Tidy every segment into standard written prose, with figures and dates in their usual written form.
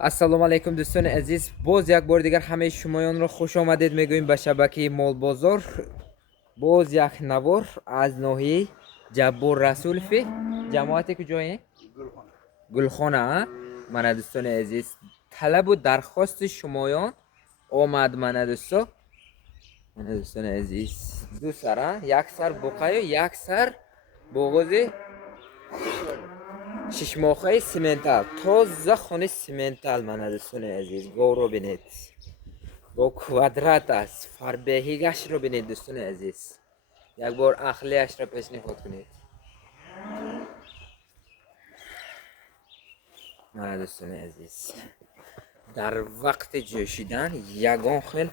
ассалому алайкум дӯстони азиз, боз як бор дигар ҳамаи шумоёнро хуш омадед мегӯем ба шабакаи молбозор. боз як навор аз ноҳияи ҷаббор расуловӣ. ҷамоати куҷои гулхона. Мана дӯстони азиз, талабу дархости шумоён омад. Мана дӯстони азиз, ду сара, як сар буқаю, як сар боғози шишмохаи симентал, тоза хони симентал. Мана дӯстони азиз, govро бинед, бо квадрат аст. Фарбеҳигашро бинед дӯстони азиз, як бор ахлиашро пешниҳод кунед. мана дӯстони азиз, дар вақти ҷӯшидан ягон хел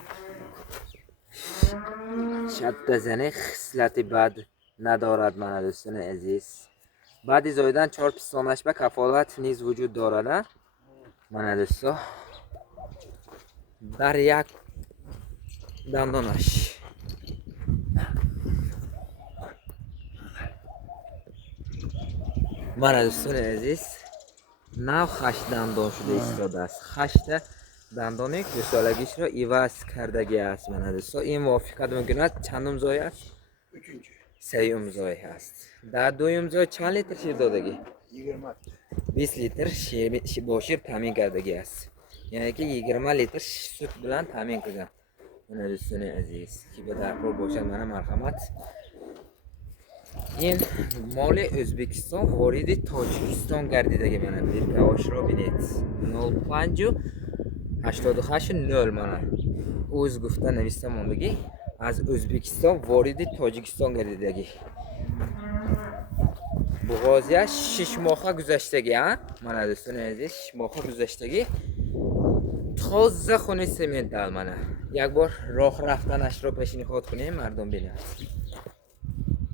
шабдазани хислати бад надорад. мана дӯстони азиз, баъди зоидан 4 пистонаш ба кафолат низ вуҷуд дорад. мана дӯсто, дар як дандонаш мана дӯстони азиз, нав 8 дандон шуда истодааст. 8 дандони дусолагишро иваз кардагӣ аст. мана дӯсто, ин мувофиқат мумкин аст чандум зой аст? Сеюм зой аст. дар дуюм зой чанд литр шир додагӣ? 20 литр бо шир таъмин кардагӣ аст. яъне ки 20 литр сут билан таъмин кардам. мана дӯстони азиз, ки ба даркор бошад, мана марҳамат. ин моли O'zbekiston вориди Тоҷикистон гардидагӣ. мана биркаошро бинед 05 88 0. мана уз гуфта нависта мондагӣ, аз O'zbekiston вориди Тоҷикистон гардидагӣ. буғозияш 6 моҳа гузаштагӣ. мана дӯстони азиз, 6 моҳа гузаштагӣ, тоза хони сементал. мана як бор роҳ рафтанашро пешниҳод кунем, мардум бинад.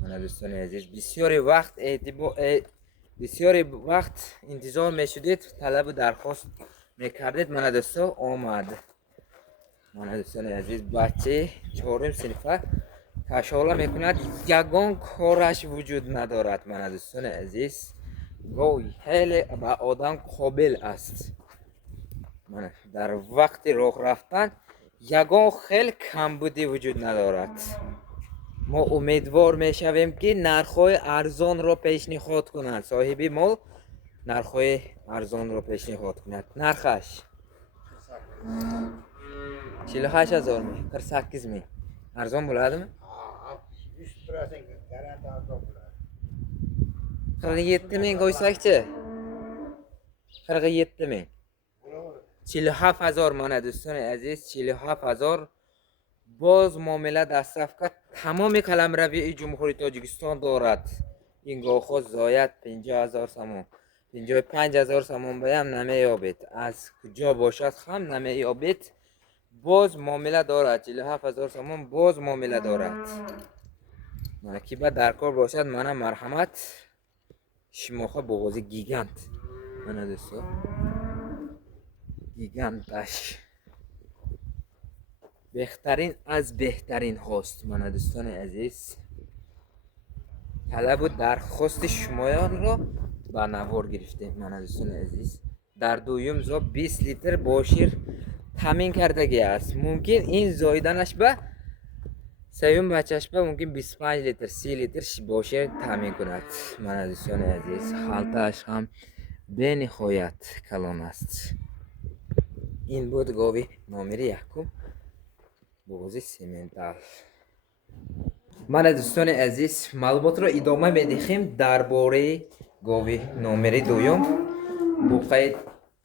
мана дӯстони азиз, бисёри вақт интизор мешудед, талабу дархост мекардед. мана дӯсто, омад. мана дӯстони азиз, бачаи 4 синфа кашола мекунад, ягон кораш вуҷуд надорад. мана дӯстони азиз, гоҳ хеле ба одам қобил аст. мана дар вақти роҳ рафтан ягон хел камбудӣ вуҷуд надорад. мо умедвор мешавем ки нархҳои арзонро пешниҳод кунад. соҳиби мол нархҳои арзонро пешниҳод кунад. нархаш 48 000 ми, 48 000. арзон bo'ladimi? 47 000 qo'ysakchi? 47 000. 47 000. mana do'stoni aziz, 47 000. боз муомила дастафка тамоми қаламравии ҷумҳури Тоҷикистон дорад. ин гоҳҳо зояд 50 000 сомон, 55 000 сомон баям намеёбед. аз куҷо бошад хам намеёбед. боз муомила дорад. 47 000 сомон боз муомила дорад. мана ки ба даркор бошад, мана марҳамат. шимоха боғози гигант. мана дӯсто, гиганташ бехтарин аз бехтарин хост. мана дӯстони азиз, талабу дархости шумоёнро ба навор гирифтем. мана дӯстони азиз, дар дуюм зо 20 литр бошир таъмин кардагӣ аст. мумкин ин зоиданаш ба сеюм бачаш ба мумкин 25 литр 30 литр бошир таъмин кунад. мана дӯстони азиз, халтааш ҳам бениҳоят калон аст. ин буд гови номери якум, боғози сементал. мана дӯстони азиз, маълумотро идома медиҳем дар бораи гови номери дуюм, буқаи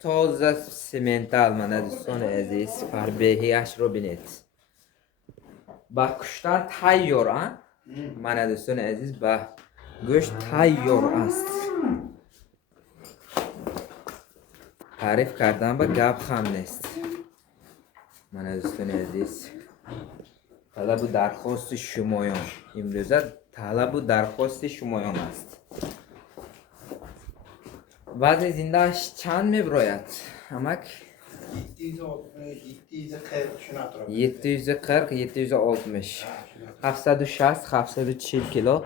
тоза сементал. мана дӯстони азиз, фарбеҳиашро бинед. ба куштан тайёр. мана дӯстони азиз, ба гӯшт тайёр аст. таъриф кардан ба гап хам нест. мана дӯстони азиз, талабу дархости шумоён, имрӯза талабу дархости шумоён аст. вазни зиндааш чанд мебирояд амак? 740 760 760 740 кило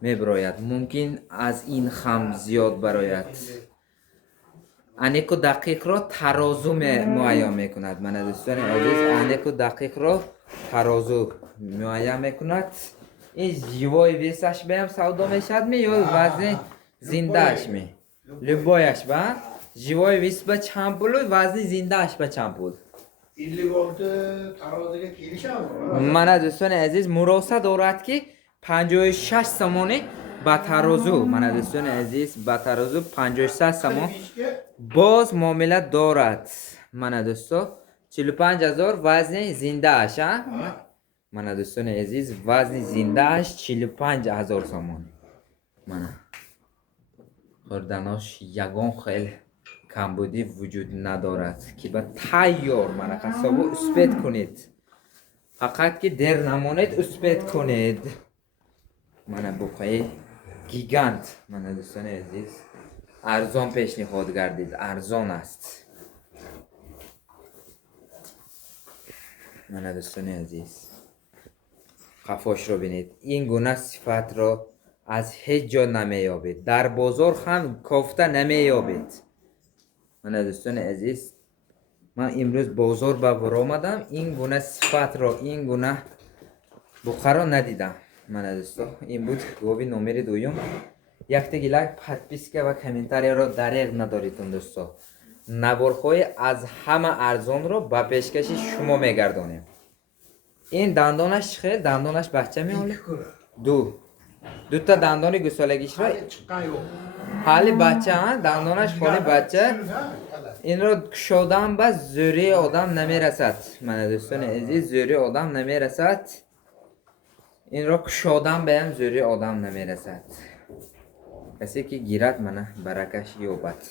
мебирояд. мумкин аз ин хам зиёд барояд. انیکو دقیق را ترازو معین میکند. من دوستان عزیز انیکو دقیق را ترازو معین میکند. این جیوای ویسش بهم سودا میشد می یا وزن زندهش می لبایش با جیوای ویس به چند پول و وزن زندهش به چند پول. 56 ترازوga kelishamiz. من دوستان عزیز مراسه دارد که 56 سامانی با ترازو. من دوستان عزیز با ترازو 56 سامان باز معامله دارد. من دوستان 45,000 وزن زنده اش. من دوستان عزیز وزن زنده اش 45,000 سامان. من خوردناش یگان خیلی کمبودی وجود ندارد که با تیار من قصابو اثبات کنید. فقط که در نمانید اثبات کنید. من بقیه گیگانت. من دوستان عزیز ارزان پیشنهاد کردید. ارزان است. من دوستان عزیز قفاش رو بینید. این گونه صفت را از هیچ جا نمیابید. در بازار هم کافته نمیابید. من دوستان عزیز من امروز بازار به ور آمدم این گونه صفت را این گونه بخارا ندیدم. من دوستان این بود گوی نمره دوم. یک دیگه لایک подписка و کامنتاری را دریغ نداریدون دوستان. نوارهای از همه ارزان را به پیشکش شما میگردانیم. این دندانش خیلی دندانش بچه میاله. دو تا دندان گوسالگیش را حالی بچه ها دندانش خالی بچه. این را کشادن به زوری آدم نمیرسد. من دوستان عزیز زوری آدم نمیرسد. این را کشادن به هم زوری آدم نمیرسد. کسی که گیرد منه برکش یابد.